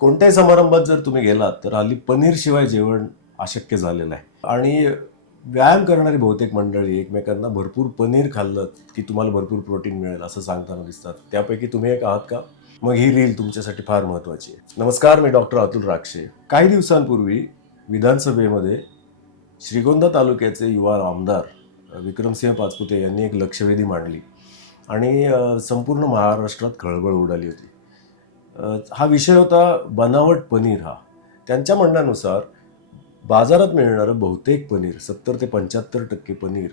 कोणत्याही समारंभात जर तुम्ही गेलात तर हल्ली पनीर शिवाय जेवण अशक्य झालेलं आहे. आणि व्यायाम करणारी बहुतेक मंडळी एकमेकांना भरपूर पनीर खाल्लं की तुम्हाला भरपूर प्रोटीन मिळेल असं सांगताना दिसतात. त्यापैकी तुम्ही एक आहात का? मग ही रील तुमच्यासाठी फार महत्वाची आहे. नमस्कार मी डॉक्टर अतुल राक्षे. काही दिवसांपूर्वी विधानसभेमध्ये श्रीगोंदा तालुक्याचे युवा आमदार विक्रमसिंह पाचपुते यांनी एक लक्षवेधी मांडली. आणि संपूर्ण महाराष्ट्रात खळबळ उडाली होती. हा विषय होता बनावट पनीर हा. त्यांच्या म्हणण्यानुसार बाजारात मिळणारं बहुतेक पनीर सत्तर ते पंच्याहत्तर टक्के पनीर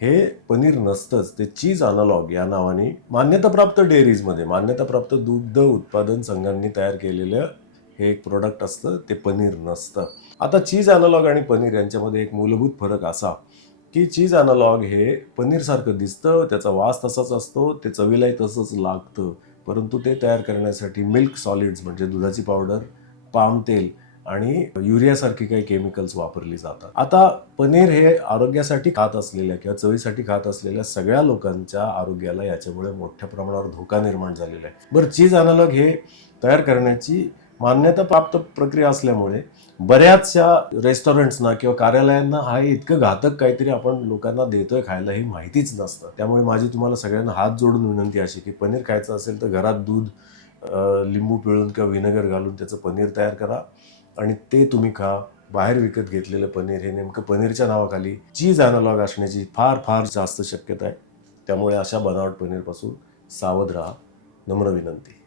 हे पनीर नसतंच ते चीज अनालॉग या नावाने मान्यताप्राप्त डेअरीजमध्ये मान्यताप्राप्त दुग्ध उत्पादन संघांनी तयार केलेलं हे एक प्रोडक्ट असतं ते पनीर नसतं. आता चीज अनालॉग आणि पनीर यांच्यामध्ये एक मूलभूत फरक असा की चीज अनालॉग हे पनीरसारखं दिसतं त्याचा वास तसाच असतो ते चवीलाही तसंच लागतं परंतु ते तयार करण्यासाठी मिल्क सॉलिड्स म्हणजे दुधाची पावडर पाम तेल आणि युरियासारखी काही केमिकल्स वापरली जातात. आता पनीर हे आरोग्यासाठी खात असलेल्या किंवा चवीसाठी खात असलेल्या सगळ्या लोकांच्या आरोग्याला याच्यामुळे मोठ्या प्रमाणावर धोका निर्माण झालेला आहे. बरं चीज अनालॉग हे तयार करण्याची मान्यता प्राप्त प्रक्रिया असल्यामुळे बऱ्याचशा रेस्टॉरंट्सना किंवा कार्यालयांना हा इतकं घातक काहीतरी आपण लोकांना देतोय खायला हे माहितीच नसतं. त्यामुळे माझी तुम्हाला सगळ्यांना हात जोडून विनंती अशी की पनीर खायचं असेल तर घरात दूध लिंबू पिळून किंवा विनेगर घालून त्याचं पनीर तयार करा आणि ते तुम्ही खा. बाहेर विकत घेतलेलं पनीर हे नेमकं पनीरच्या नावाखाली चीज अनालॉग असण्याची फार फार जास्त शक्यता आहे. त्यामुळे अशा बनावट पनीरपासून सावध राहा. नम्र विनंती.